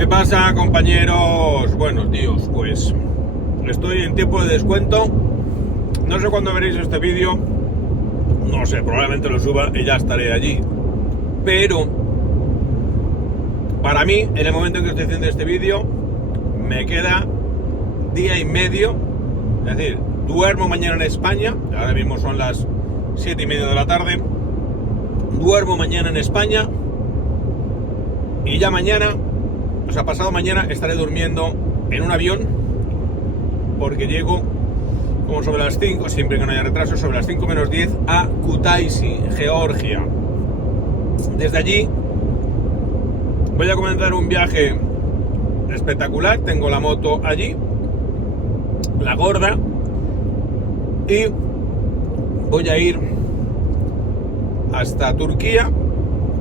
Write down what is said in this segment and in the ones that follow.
¿Qué pasa, compañeros? Buenos días. Pues estoy en tiempo de descuento. No sé cuándo veréis este vídeo. No sé, probablemente lo suba y ya estaré allí. Pero para mí, en el momento en que estoy haciendo este vídeo, me queda día y medio. Es decir, duermo mañana en España. Ahora mismo son las 7:30 de la tarde. Duermo mañana en España. Y ya mañana, o sea, pasado mañana, estaré durmiendo en un avión, porque llego como sobre las 5, siempre que no haya retraso, sobre las 5 menos 10 a Kutaisi, Georgia. Desde allí voy a comenzar un viaje espectacular. Tengo la moto allí, la gorda, y voy a ir hasta Turquía,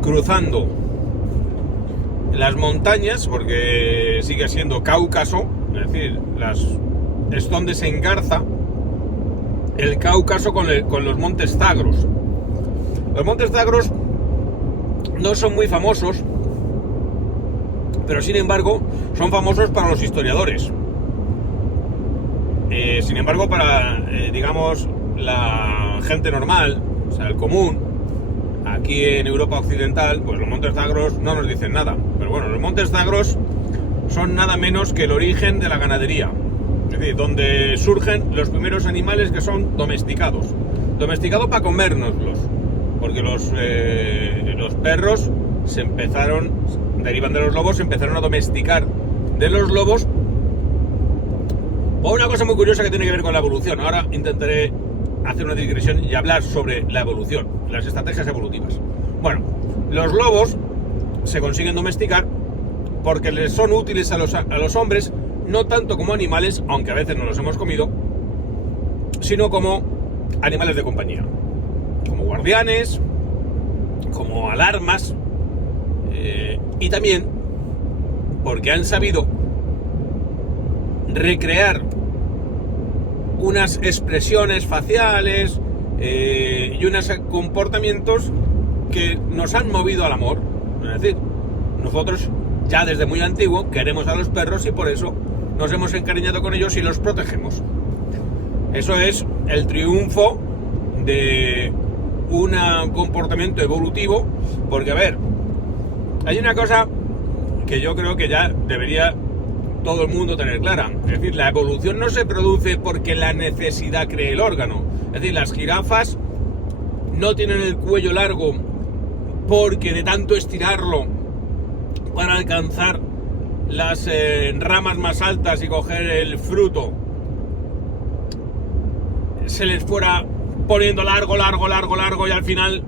cruzando las montañas, porque sigue siendo Cáucaso, es decir, es donde se engarza el Cáucaso con los montes Zagros. Los montes Zagros no son muy famosos, pero sin embargo son famosos para los historiadores. Sin embargo, para digamos la gente normal, o sea, el común, aquí en Europa Occidental, pues los montes Zagros no nos dicen nada. Pero bueno, los montes Zagros son nada menos que el origen de la ganadería. Es decir, donde surgen los primeros animales que son domesticados. Domesticados para comérnoslos. Porque los perros derivan de los lobos, se empezaron a domesticar de los lobos por una cosa muy curiosa que tiene que ver con la evolución. Ahora intentaré hacer una digresión y hablar sobre la evolución, las estrategias evolutivas. Bueno, los lobos se consiguen domesticar porque les son útiles a los hombres, no tanto como animales, aunque a veces no los hemos comido, sino como animales de compañía, como guardianes, como alarmas, y también porque han sabido recrear unas expresiones faciales y unos comportamientos que nos han movido al amor. Es decir, nosotros ya desde muy antiguo queremos a los perros y por eso nos hemos encariñado con ellos y los protegemos. Eso es el triunfo de un comportamiento evolutivo, porque a ver, hay una cosa que yo creo que ya debería todo el mundo tener clara. Es decir, la evolución no se produce porque la necesidad cree el órgano. Es decir, las jirafas no tienen el cuello largo porque de tanto estirarlo para alcanzar las ramas más altas y coger el fruto se les fuera poniendo largo y al final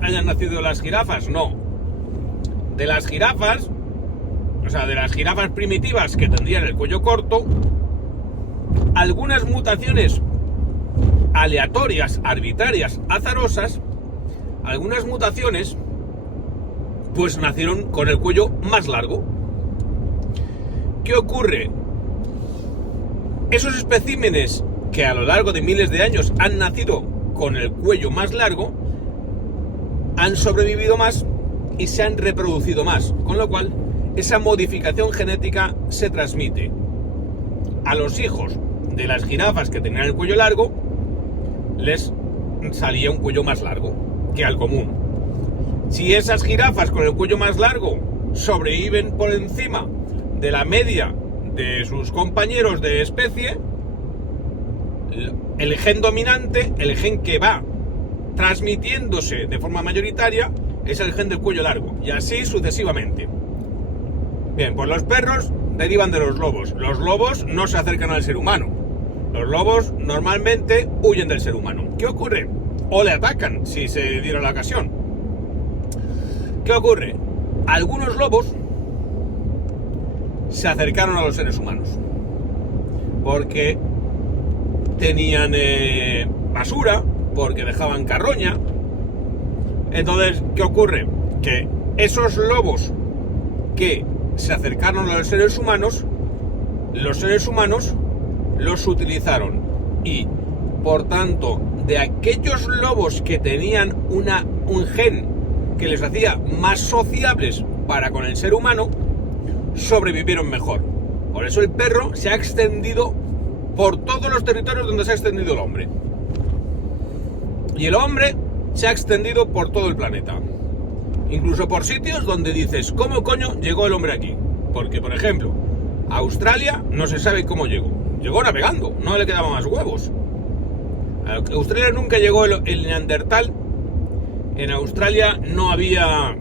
hayan nacido las jirafas. No. De las jirafas, o sea, de las jirafas primitivas que tendrían el cuello corto, algunas mutaciones aleatorias, arbitrarias, azarosas, algunas mutaciones pues nacieron con el cuello más largo. ¿Qué ocurre? Esos especímenes que a lo largo de miles de años han nacido con el cuello más largo han sobrevivido más y se han reproducido más, con lo cual esa modificación genética se transmite a los hijos de las jirafas que tenían el cuello largo. Les salía un cuello más largo que al común. Si esas jirafas con el cuello más largo sobreviven por encima de la media de sus compañeros de especie, el gen dominante, el gen que va transmitiéndose de forma mayoritaria, es el gen del cuello largo, y así sucesivamente. Bien, pues los perros derivan de los lobos. Los lobos no se acercan al ser humano. Los lobos normalmente huyen del ser humano. ¿Qué ocurre? O le atacan, si se diera la ocasión. ¿Qué ocurre? Algunos lobos se acercaron a los seres humanos porque tenían basura, porque dejaban carroña. Entonces, ¿qué ocurre? Que esos lobos que se acercaron a los seres humanos los utilizaron, y por tanto, de aquellos lobos que tenían un gen que les hacía más sociables para con el ser humano, sobrevivieron mejor. Por eso el perro se ha extendido por todos los territorios donde se ha extendido el hombre. Y el hombre se ha extendido por todo el planeta. Incluso por sitios donde dices, ¿cómo coño llegó el hombre aquí? Porque, por ejemplo, a Australia no se sabe cómo llegó. Llegó navegando, no le quedaban más huevos. A Australia nunca llegó el Neandertal. En Australia no había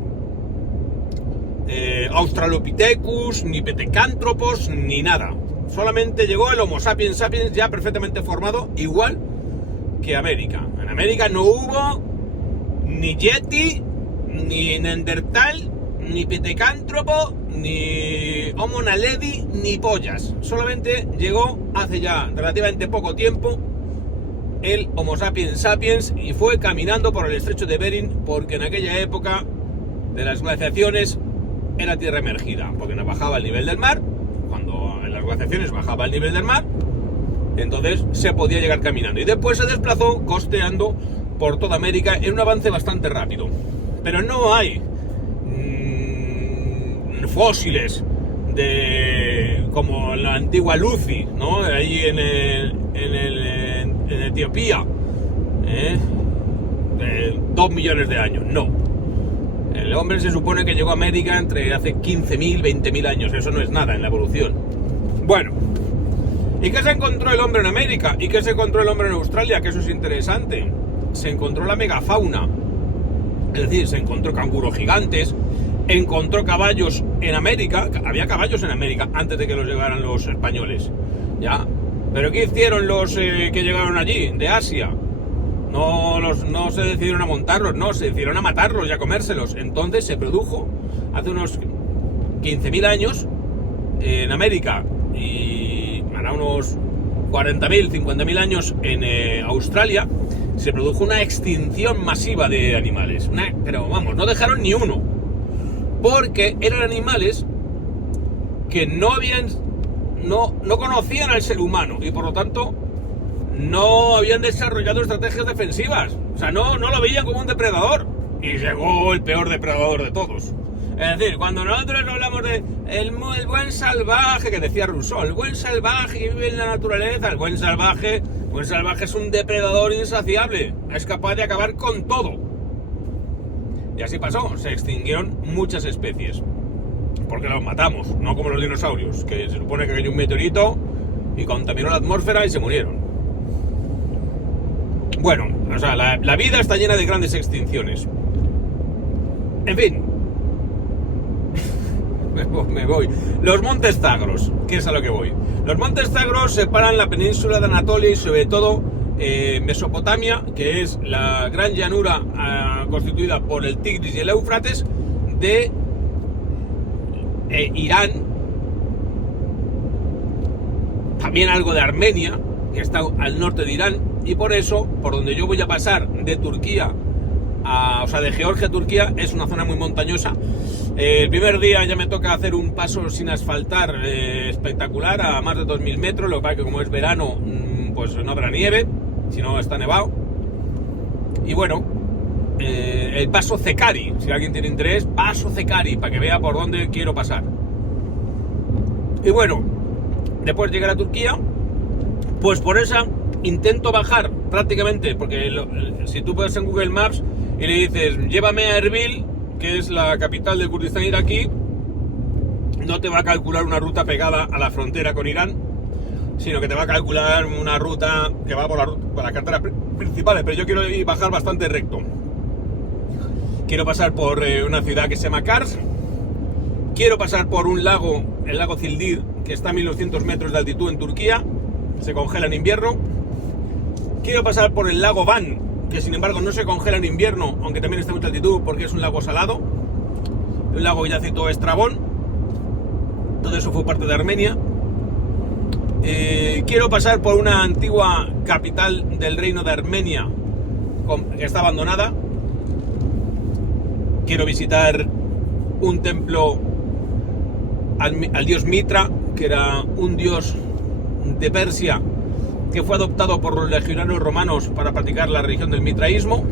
Australopithecus, ni Petecántropos, ni nada. Solamente llegó el Homo sapiens sapiens ya perfectamente formado, igual que América. En América no hubo ni Yeti, ni Neandertal, ni Petecántropo, ni Homo naledi, ni pollas. Solamente llegó hace ya relativamente poco tiempo el Homo sapiens sapiens y fue caminando por el estrecho de Bering, porque en aquella época de las glaciaciones era tierra emergida, porque no bajaba el nivel del mar. Cuando en las glaciaciones bajaba el nivel del mar, entonces se podía llegar caminando, y después se desplazó costeando por toda América en un avance bastante rápido. Pero no hay fósiles de como la antigua Lucy, ¿no? Ahí en Etiopía, de 2 millones de años. No. El hombre se supone que llegó a América entre hace 15.000, 20.000 años. Eso no es nada en la evolución. Bueno, ¿y qué se encontró el hombre en América? ¿Y qué se encontró el hombre en Australia? Que eso es interesante. Se encontró la megafauna. Es decir, se encontró canguros gigantes, encontró caballos en América. Había caballos en América antes de que los llegaran los españoles, ¿ya? ¿Pero qué hicieron los que llegaron allí, de Asia? No se decidieron a montarlos, no, se decidieron a matarlos y a comérselos. Entonces se produjo, hace unos 15.000 años, en América, y hará unos 40.000, 50.000 años en Australia, se produjo una extinción masiva de animales. Pero vamos, no dejaron ni uno. Porque eran animales que no conocían al ser humano, y por lo tanto no habían desarrollado estrategias defensivas. O sea, no lo veían como un depredador. Y llegó el peor depredador de todos. Es decir, cuando nosotros hablamos de el buen salvaje, que decía Rousseau, el buen salvaje que vive en la naturaleza, el buen salvaje es un depredador insaciable, es capaz de acabar con todo. Y así pasó, se extinguieron muchas especies, porque los matamos, no como los dinosaurios, que se supone que cayó un meteorito y contaminó la atmósfera y se murieron. Bueno, o sea, la vida está llena de grandes extinciones. En fin, me voy. Los montes Zagros, que es a lo que voy. Los montes Zagros separan la península de Anatolia y sobre todo Mesopotamia, que es la gran llanura constituida por el Tigris y el Éufrates, de Irán, también algo de Armenia, que está al norte de Irán, y por eso, por donde yo voy a pasar de Turquía de Georgia a Turquía, es una zona muy montañosa. El primer día ya me toca hacer un paso sin asfaltar espectacular a más de 2.000 metros, lo que pasa es que como es verano, pues no habrá nieve, si no está nevado. Y bueno, el paso Cecari, si alguien tiene interés, paso Cecari, para que vea por dónde quiero pasar. Y bueno, después de llegar a Turquía, pues por esa intento bajar prácticamente, porque si tú puedes en Google Maps y le dices llévame a Erbil, que es la capital del Kurdistán iraquí, no te va a calcular una ruta pegada a la frontera con Irán, sino que te va a calcular una ruta que va por las carreteras principales. Pero yo quiero bajar bastante recto. Quiero pasar por una ciudad que se llama Kars. Quiero pasar por un lago, el lago Zildir, que está a 1200 metros de altitud en Turquía, se congela en invierno. Quiero pasar por el lago Van, que sin embargo no se congela en invierno, aunque también está a mucha altitud, porque es un lago salado, un lago que ya citó Estrabón. Todo eso fue parte de Armenia. Quiero pasar por una antigua capital del reino de Armenia, que está abandonada. Quiero visitar un templo al dios Mitra, que era un dios de Persia que fue adoptado por los legionarios romanos para practicar la religión del mitraísmo.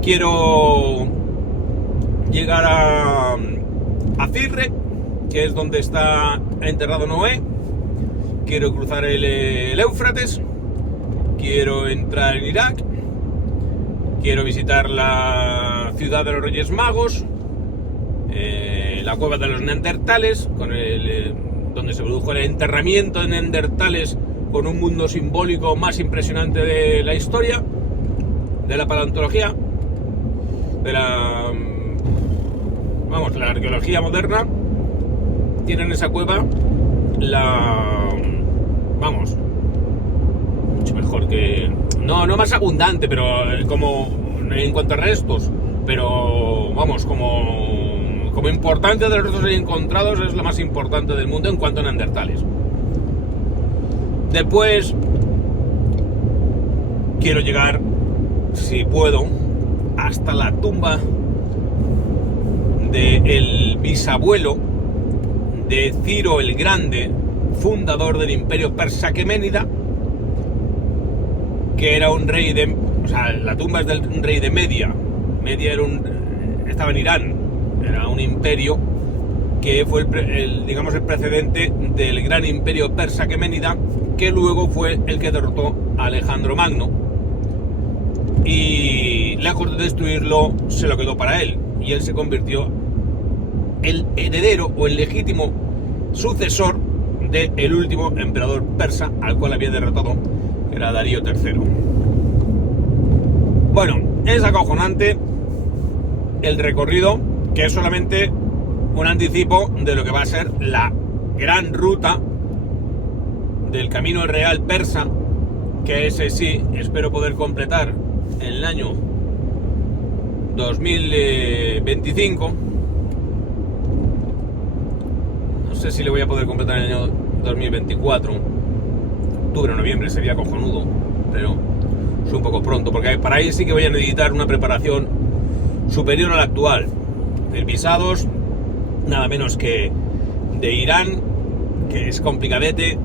Quiero llegar a a Cirre, que es donde está enterrado Noé. Quiero cruzar el Éufrates. Quiero entrar en Irak. Quiero visitar la ciudad de los Reyes Magos, la cueva de los Neandertales, donde se produjo el enterramiento de Neandertales con un mundo simbólico más impresionante de la historia, de la paleontología, de la arqueología moderna. Tienen esa cueva, mucho mejor que... No más abundante, pero como en cuanto a restos, pero como importante de los restos ahí encontrados, es lo más importante del mundo en cuanto a neandertales. Después quiero llegar, si puedo, hasta la tumba del bisabuelo de Ciro el Grande, fundador del imperio persa aqueménida, que era un rey de... O sea, la tumba es de un rey de Media. Media estaba en Irán. Era un imperio que fue el precedente del gran imperio persa aqueménida, que luego fue el que derrotó a Alejandro Magno. Y lejos de destruirlo, se lo quedó para él. Y él se convirtió el heredero o el legítimo sucesor del último emperador persa al cual había derrotado, era Darío III. Bueno, es acojonante el recorrido, que es solamente un anticipo de lo que va a ser la gran ruta del Camino Real persa, que ese sí espero poder completar en el año 2025. No sé si le voy a poder completar en el año 2024. Octubre o noviembre sería cojonudo, pero es un poco pronto, porque para ahí sí que voy a necesitar una preparación superior a la actual. El visados, nada menos que de Irán, que es complicadete.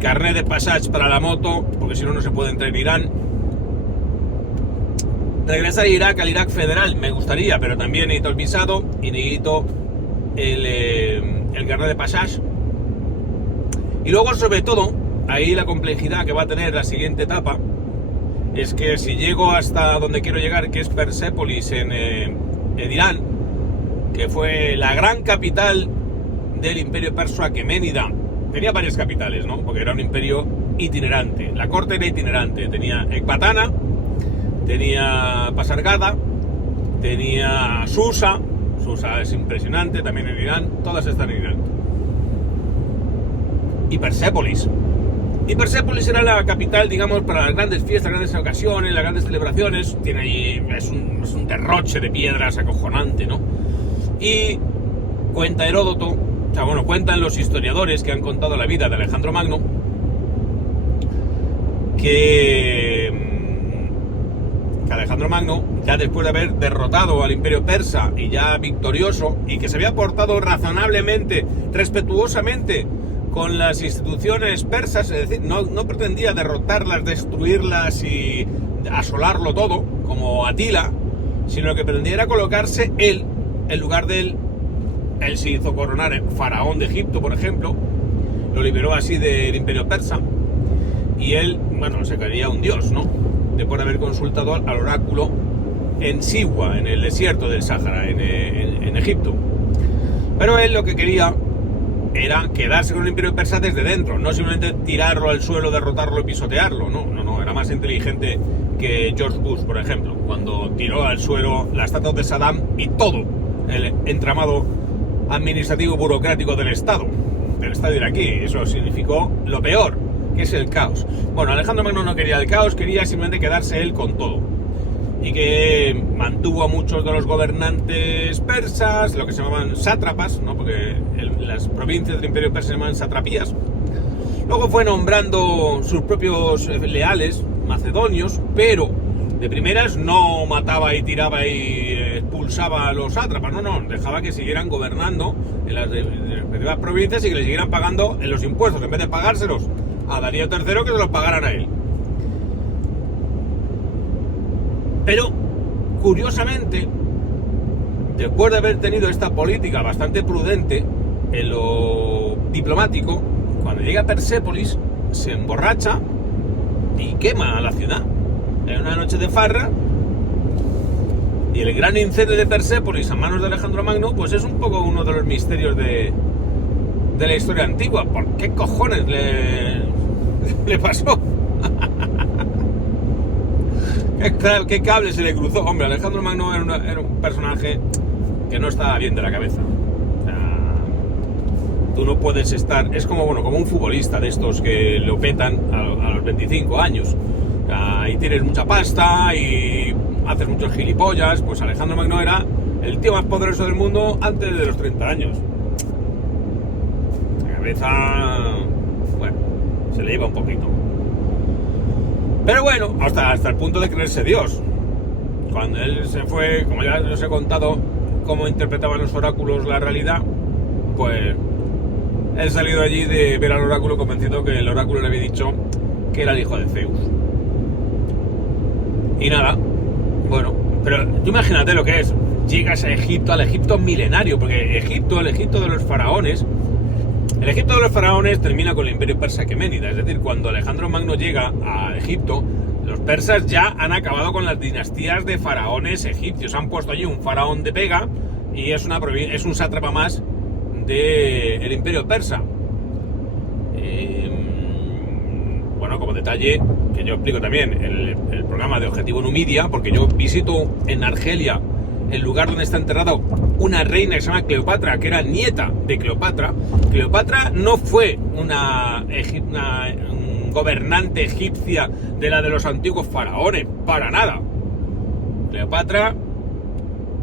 Carnet de passage para la moto, porque si no, no se puede entrar en Irán. Regresar a Irak, al Irak federal, me gustaría, pero también necesito el visado y necesito el carnet de passage. Y luego, sobre todo, ahí la complejidad que va a tener la siguiente etapa es que si llego hasta donde quiero llegar, que es Persépolis en Irán, que fue la gran capital del imperio persa aqueménida. Tenía varias capitales, ¿no? Porque era un imperio itinerante. La corte era itinerante. Tenía Ecbatana, tenía Pasargada, tenía Susa. Susa es impresionante, también en Irán. Todas están en Irán. Y Persépolis. Y Persépolis era la capital, digamos, para las grandes fiestas, grandes ocasiones, las grandes celebraciones. Tiene ahí, es un derroche de piedras acojonante, ¿no? Y cuenta Heródoto, cuentan los historiadores que han contado la vida de Alejandro Magno, que Alejandro Magno, ya después de haber derrotado al imperio persa y ya victorioso, y que se había portado razonablemente, respetuosamente con las instituciones persas, es decir, no pretendía derrotarlas, destruirlas y asolarlo todo, como Atila, sino que pretendía era colocarse él, en lugar de él. Él se hizo coronar en faraón de Egipto, por ejemplo, lo liberó así del imperio persa, y él, se creía un dios, ¿no? Después de haber consultado al oráculo en Siwa, en el desierto del Sáhara, en Egipto. Pero él lo que quería era quedarse con el imperio persa desde dentro, no simplemente tirarlo al suelo, derrotarlo y pisotearlo, no, era más inteligente que George Bush, por ejemplo, cuando tiró al suelo la estatua de Saddam y todo el entramado administrativo burocrático del Estado iraquí. Eso significó lo peor, que es el caos. Bueno, Alejandro Magno no quería el caos, quería simplemente quedarse él con todo, y que mantuvo a muchos de los gobernantes persas, lo que se llamaban sátrapas, ¿no? Porque las provincias del imperio persa se llamaban satrapías. Luego fue nombrando sus propios leales macedonios, pero de primeras no mataba y tiraba y expulsaba a los sátrapas, no, dejaba que siguieran gobernando en las respectivas provincias y que le siguieran pagando en los impuestos, en vez de pagárselos a Darío III, que se los pagaran a él. Pero, curiosamente, después de haber tenido esta política bastante prudente en lo diplomático, cuando llega a Persépolis, se emborracha y quema a la ciudad. En una noche de farra, y el gran incendio de Persépolis a manos de Alejandro Magno, pues es un poco uno de los misterios de la historia antigua. ¿Por qué cojones le pasó? ¿Qué cable se le cruzó? Hombre, Alejandro Magno era un personaje que no estaba bien de la cabeza. O sea, tú no puedes estar... Es como un futbolista de estos que lo petan a los 25 años. O sea, y tienes mucha pasta y haces muchos gilipollas. Pues Alejandro Magno era el tío más poderoso del mundo antes de los 30 años. La cabeza... Bueno, se le iba un poquito. Pero bueno, hasta el punto de creerse Dios. Cuando él se fue, como ya os he contado, cómo interpretaban los oráculos la realidad, pues él salió de allí de ver al oráculo convencido que el oráculo le había dicho que era el hijo de Zeus. Y nada, bueno, pero tú imagínate lo que es. Llegas a Egipto, al Egipto milenario, porque el Egipto de los faraones, el Egipto de los faraones termina con el imperio persa aqueménida. Es decir, cuando Alejandro Magno llega a Egipto, los persas ya han acabado con las dinastías de faraones egipcios. Han puesto allí un faraón de pega y es un sátrapa más del imperio persa. Bueno, como detalle, que yo explico también el programa de Objetivo Numidia, porque yo visito en Argelia el lugar donde está enterrada una reina que se llama Cleopatra, que era nieta de Cleopatra. Cleopatra no fue una gobernante egipcia de la de los antiguos faraones, para nada. Cleopatra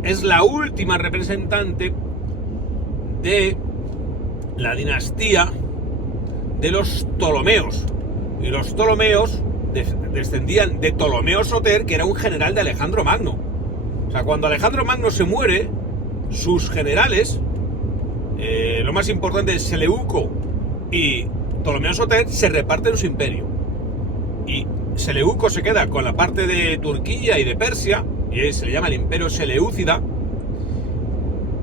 es la última representante de la dinastía de los Ptolomeos. Y los Ptolomeos descendían de Ptolomeo Soter, que era un general de Alejandro Magno. O sea, cuando Alejandro Magno se muere, sus generales, lo más importante es Seleuco y Ptolomeo Soter, se reparten su imperio. Y Seleuco se queda con la parte de Turquía y de Persia, y se le llama el imperio Seleucida.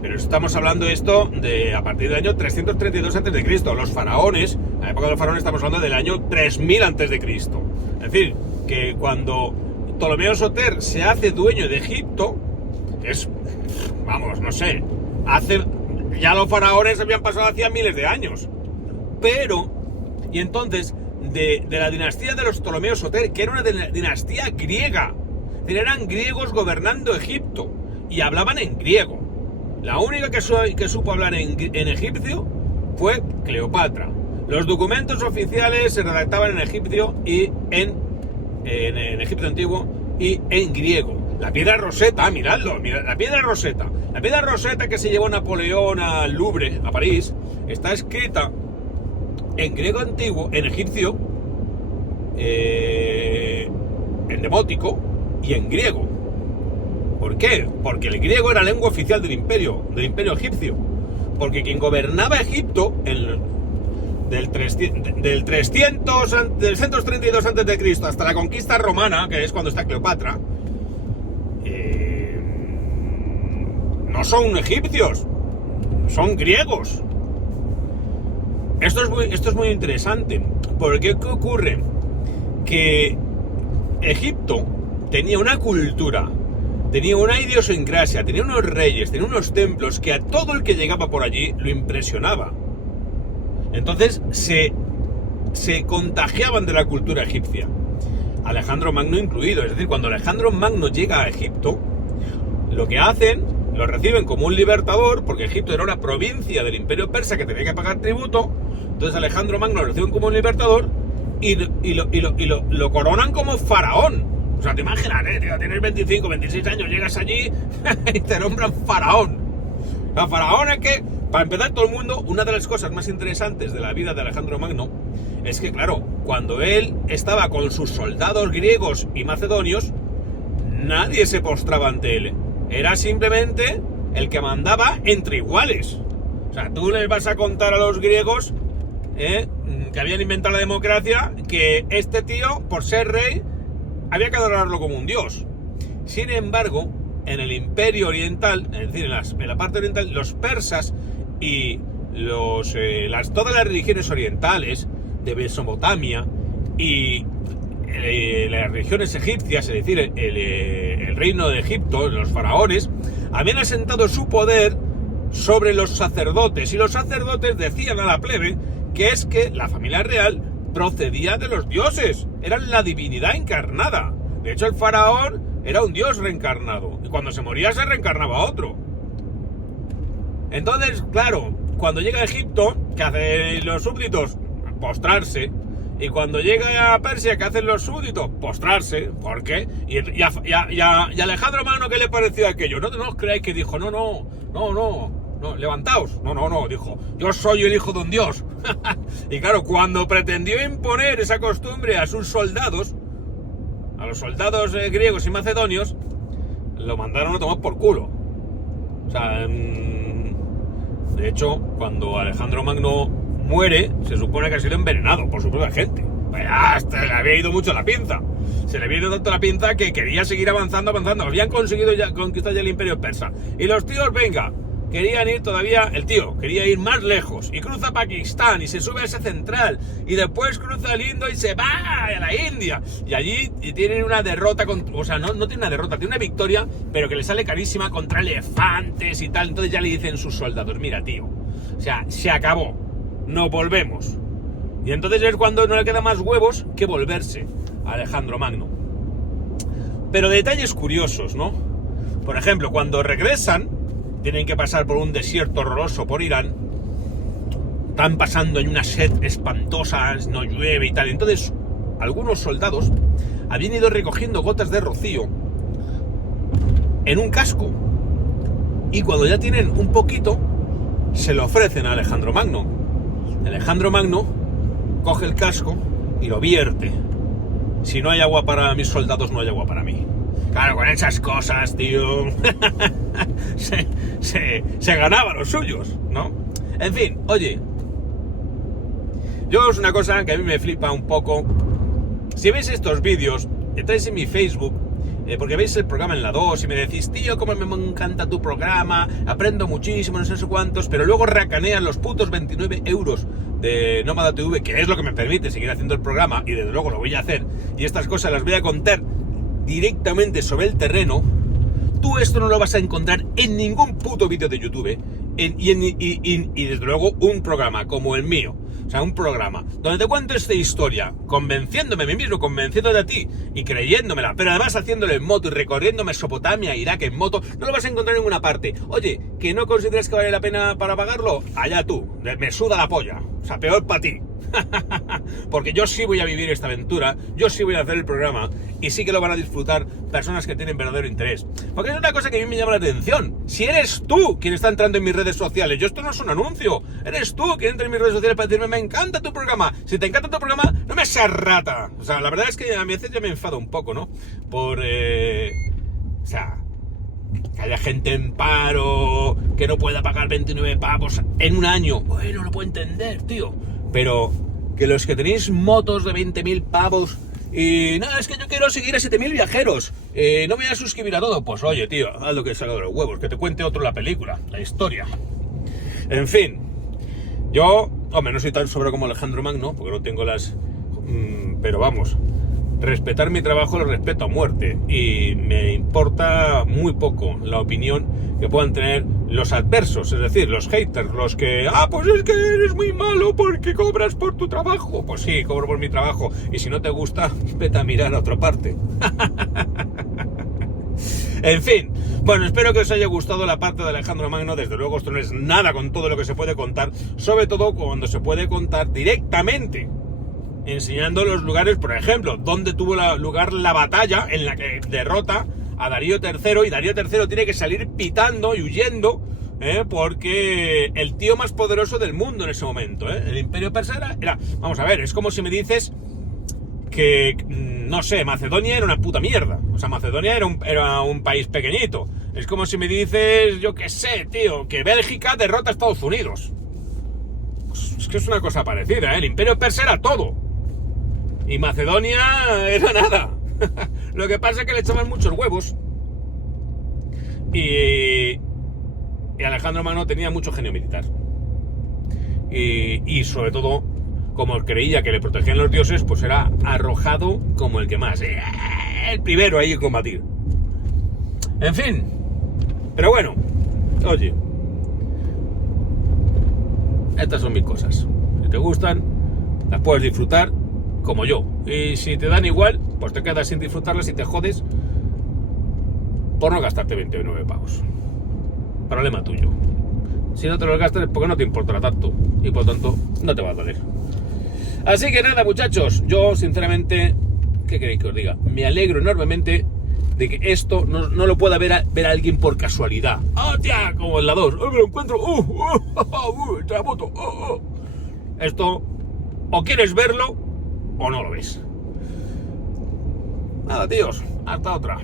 Pero estamos hablando esto de a partir del año 332 a.C. Los faraones, en la época de los faraones estamos hablando del año 3000 a.C. Es decir, que cuando Ptolomeo Soter se hace dueño de Egipto, no sé, ya los faraones habían pasado hacía miles de años. Pero, y entonces, de la dinastía de los Ptolomeos Soter, que era una dinastía griega, es decir, eran griegos gobernando Egipto, y hablaban en griego. La única que supo hablar en egipcio fue Cleopatra. Los documentos oficiales se redactaban en egipcio y en egipcio antiguo y en griego. La piedra Rosetta, mirad, la piedra Rosetta. La piedra Rosetta que se llevó Napoleón al Louvre, a París, está escrita en griego antiguo, en egipcio, en demótico y en griego. ¿Por qué? Porque el griego era lengua oficial del imperio egipcio. Porque quien gobernaba Egipto del 332 a.C. hasta la conquista romana, que es cuando está Cleopatra, no son egipcios, son griegos. Esto es muy interesante, porque ¿qué ocurre? Que Egipto tenía una cultura, tenía una idiosincrasia, tenía unos reyes, tenía unos templos que a todo el que llegaba por allí lo impresionaba. Entonces se contagiaban de la cultura egipcia, Alejandro Magno incluido. Es decir, cuando Alejandro Magno llega a Egipto, lo que hacen, lo reciben como un libertador, porque Egipto era una provincia del imperio persa que tenía que pagar tributo. Entonces Alejandro Magno lo reciben como un libertador y lo coronan como faraón. O sea, te imaginas, tío, tienes 25, 26 años, llegas allí y te nombran faraón. O sea, faraón es que, para empezar, todo el mundo, una de las cosas más interesantes de la vida de Alejandro Magno es que, claro, cuando él estaba con sus soldados griegos y macedonios, nadie se postraba ante él. Era simplemente el que mandaba entre iguales. O sea, tú les vas a contar a los griegos que habían inventado la democracia, que este tío, por ser rey, había que adorarlo como un dios. Sin embargo, en el Imperio Oriental, es decir, en la parte oriental, los persas y todas las religiones orientales de Mesopotamia y las religiones egipcias, es decir, el reino de Egipto, los faraones, habían asentado su poder sobre los sacerdotes, y los sacerdotes decían a la plebe que es que la familia real procedía de los dioses, eran la divinidad encarnada. De hecho, el faraón era un dios reencarnado, y cuando se moría se reencarnaba otro. Entonces, claro, cuando llega a Egipto, ¿qué hacen los súbditos? Postrarse. Y cuando llega a Persia, ¿qué hacen los súbditos? Postrarse. ¿Por qué? Y a Alejandro Magno, ¿qué le pareció aquello? No os creáis que dijo, no, levantaos. No, dijo, yo soy el hijo de un dios. Y claro, cuando pretendió imponer esa costumbre a sus soldados, a los soldados griegos y macedonios, lo mandaron a tomar por culo. O sea, de hecho, cuando Alejandro Magno muere, se supone que ha sido envenenado por su propia gente. Hasta le había ido mucho la pinza. Se le había ido tanto la pinza que quería seguir avanzando. Habían conseguido ya conquistar ya el imperio persa. Y los tíos, venga, querían ir todavía, el tío quería ir más lejos. Y cruza Pakistán y se sube a ese central. Y después cruza el Indo y se va a la India. Y allí tienen una derrota, o sea, no tiene una derrota, tiene una victoria, pero que le sale carísima contra elefantes y tal. Entonces ya le dicen sus soldados, mira tío, o sea, se acabó, nos volvemos. Y entonces es cuando no le queda más huevos que volverse a Alejandro Magno. Pero detalles curiosos, ¿no? Por ejemplo, cuando regresan, tienen que pasar por un desierto horroroso por Irán, están pasando en una sed espantosa, no llueve y tal. Entonces, algunos soldados habían ido recogiendo gotas de rocío en un casco. Y cuando ya tienen un poquito, se lo ofrecen a Alejandro Magno. Alejandro Magno coge el casco y lo vierte. Si no hay agua para mis soldados, no hay agua para mí. Claro, con esas cosas, tío, se ganaba los suyos, ¿no? En fin, oye, yo es una cosa que a mí me flipa un poco. Si veis estos vídeos, entráis en mi Facebook, porque veis el programa en la 2 y me decís, tío, cómo me encanta tu programa, aprendo muchísimo, no sé cuántos, pero luego racanean los putos 29 euros de Nómada TV, que es lo que me permite seguir haciendo el programa, y desde luego lo voy a hacer, y estas cosas las voy a contar directamente sobre el terreno. Tú esto no lo vas a encontrar en ningún puto vídeo de YouTube, y desde luego un programa como el mío, o sea, un programa donde te cuento esta historia, convenciéndome a mí mismo, convenciéndote a ti y creyéndomela, pero además haciéndolo en moto y recorriendo Mesopotamia, Irak en moto, no lo vas a encontrar en ninguna parte. Oye, ¿que no consideras que vale la pena para pagarlo? Allá tú, me suda la polla, o sea, peor para ti. Porque yo sí voy a vivir esta aventura, yo sí voy a hacer el programa, y sí que lo van a disfrutar personas que tienen verdadero interés. Porque es una cosa que a mí me llama la atención. Si eres tú quien está entrando en mis redes sociales, yo esto no es un anuncio, eres tú quien entra en mis redes sociales para decirme, me encanta tu programa. Si te encanta tu programa, no me seas rata. O sea, la verdad es que a veces ya me enfado un poco, ¿no? O sea, que haya gente en paro, que no pueda pagar 29 pavos en un año. Bueno, lo puedo entender, tío. Pero que los que tenéis motos de 20.000 pavos y no, es que yo quiero seguir a 7.000 viajeros, no me voy a suscribir a todo. Pues oye, tío, haz lo que salga de los huevos, que te cuente otro la película, la historia. En fin, yo, hombre, no soy tan sobra como Alejandro Magno, porque no tengo las... pero vamos, respetar mi trabajo lo respeto a muerte, y me importa muy poco la opinión que puedan tener los adversos, es decir, los haters, los que, pues es que eres muy malo porque cobras por tu trabajo. Pues sí, cobro por mi trabajo, y si no te gusta, vete a mirar a otra parte. En fin, bueno, espero que os haya gustado la parte de Alejandro Magno. Desde luego esto no es nada con todo lo que se puede contar, sobre todo cuando se puede contar directamente, enseñando los lugares, por ejemplo, donde tuvo lugar la batalla en la que derrota a Darío III, y Darío III tiene que salir pitando y huyendo, porque el tío más poderoso del mundo en ese momento, el imperio persa era, vamos a ver, es como si me dices que, no sé, Macedonia era una puta mierda. O sea, Macedonia era un país pequeñito. Es como si me dices, yo qué sé, tío, que Bélgica derrota a Estados Unidos. Pues es que es una cosa parecida, el imperio persa era todo y Macedonia era nada. Lo que pasa es que le echaban muchos huevos. Y Alejandro Magno tenía mucho genio militar. Y sobre todo, como creía que le protegían los dioses, pues era arrojado como el que más. El primero ahí en combatir. En fin. Pero bueno, oye. Estas son mis cosas. Si te gustan, las puedes disfrutar como yo. Y si te dan igual, pues te quedas sin disfrutarlas y te jodes por no gastarte 29 pavos. Problema tuyo. Si no te los gastas es porque no te importará tanto y por tanto no te va a doler. Así que nada, muchachos, yo sinceramente, ¿qué queréis que os diga? Me alegro enormemente de que esto no lo pueda ver a alguien por casualidad. ¡Ah, tía! Como en la 2. ¡Me lo encuentro! ¡Entra la moto! Esto, o quieres verlo o no lo ves. Nada, tíos, hasta otra.